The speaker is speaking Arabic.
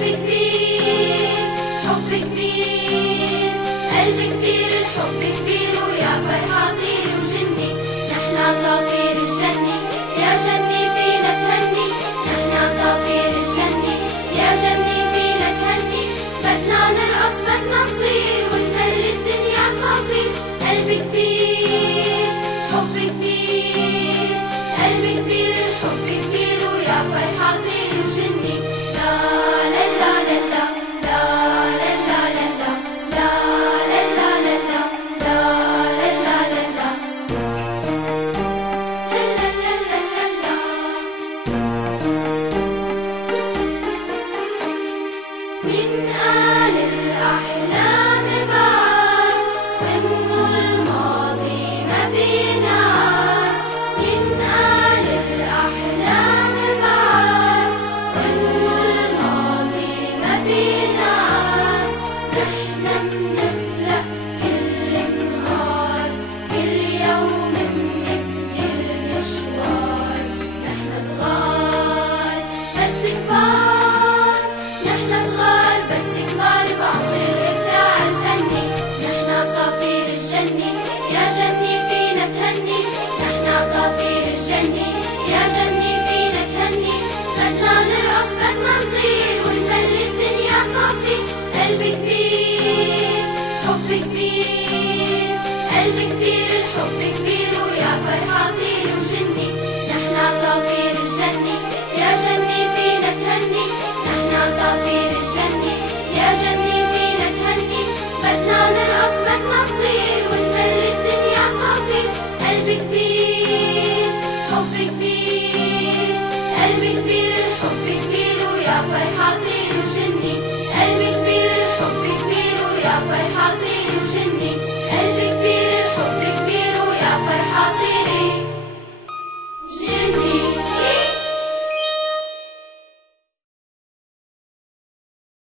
قلب كبير، حب كبير، قلب كبير، الحب كبير، ويا فرحة طير وجني، نحن عصافير الجنة، يا جني فينا تهني، نحن عصافير الجنة، يا جني فينا تهني، بدنا نرقص بدنا نطير ونملي الدنيا عصافير. قلب كبير، حب كبير، قلب كبير، الحب كبير، ويا فرحة طير وجني، لا لا لا لا لا لا لا لا لا لا لا لا لا لا لا لا لا. من قال الأحلام بعاد وإنه الماضي ما بينعاد، من قال الأحلام بعاد وإنه الماضي ما بينعاد، نحنا منخلق كل نهار كل يوم منبدي المشوار، نحنا صغار بس كبار، نحنا صغار بس كبار بعمر الإبداع الفني، نحنا عصافير الجنة، يا جني فينا تهني، نحنا عصافير الجنة، يا جني فينا تهني، بدنا نرقص بدنا نطير ونملي الدنيا عصافير. قلب كبير، حب كبير، قلب كبير، الحب كبير، ويا فرحة طير وجني، نحن عصافير الجنة، يا جني فينا تهني، نحن عصافير الجنة، يا جني فينا تهني، بدنا نرقص بدنا نطير ونملي الدنيا عصافير. قلب كبير.